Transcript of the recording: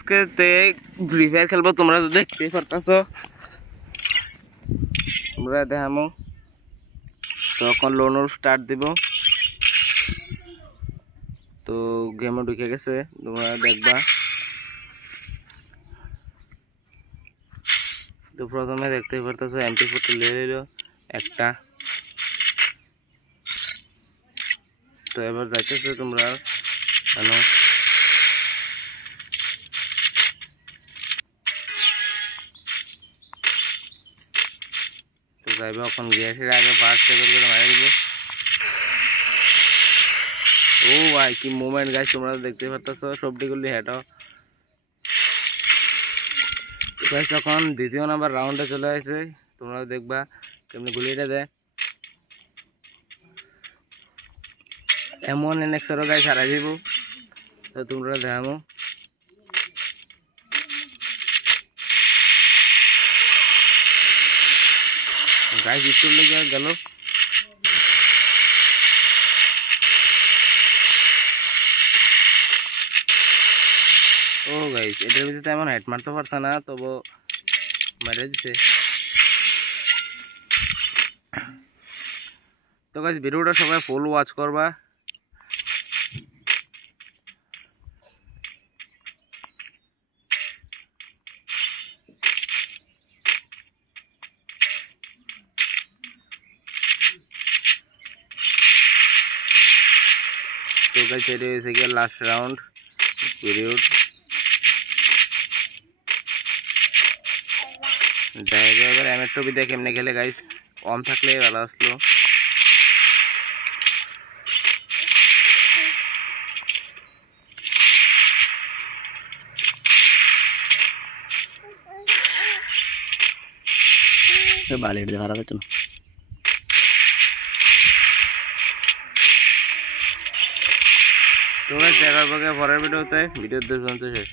আজকে free fire খেলবো, তোমরা তো দেখতেই পারতাছো। তোমরা দেখামো তখন লোনর স্টার্ট দিব। তো গেমও ঢুকে গেছে, তোমরা দেখবা। তো প্রথমে দেখতেই পারতাছো MP4 লিয়ে নিল একটা। তো এবার যাইতেছে তোমরা জানো। তো যাইবা এখন গ্যাসের আগে ফার্স্ট টেবিল করে মারা দিব। ও ভাই কি মুভমেন্ট গাইস, তোমরা দেখতে পারতাছো। সবটি গুলি হেঁটো গাইস। যখন দ্বিতীয় নাম্বার রাউন্ডে চলে আসে তোমরা দেখবা কেমনি গুলিটা দেয়। এমন এনএক্সারও গাইস হারাই দিব। তো তোমরা দেখামো গাইস। ইটুর লেগে গেল। ও গাইস এটার ভিতরে এমন হেড মারতে পারছে না, তবু মেরে দিছে। তো গাইস ভিডিওটা সবাই ফুল ওয়াচ করবা। তো গাইস এটা হয়েছে কি লাস্ট রাউন্ড পিরিয়ড। এবার এমএটবি দিয়ে কেমনে খেলে গাইস, কম থাকলে ভালো আসলো। বালির ধারা তো তো গাইস দেখা হবে পরের ভিডিওতে। ভিডিও 2 ঘন্টা শেষ।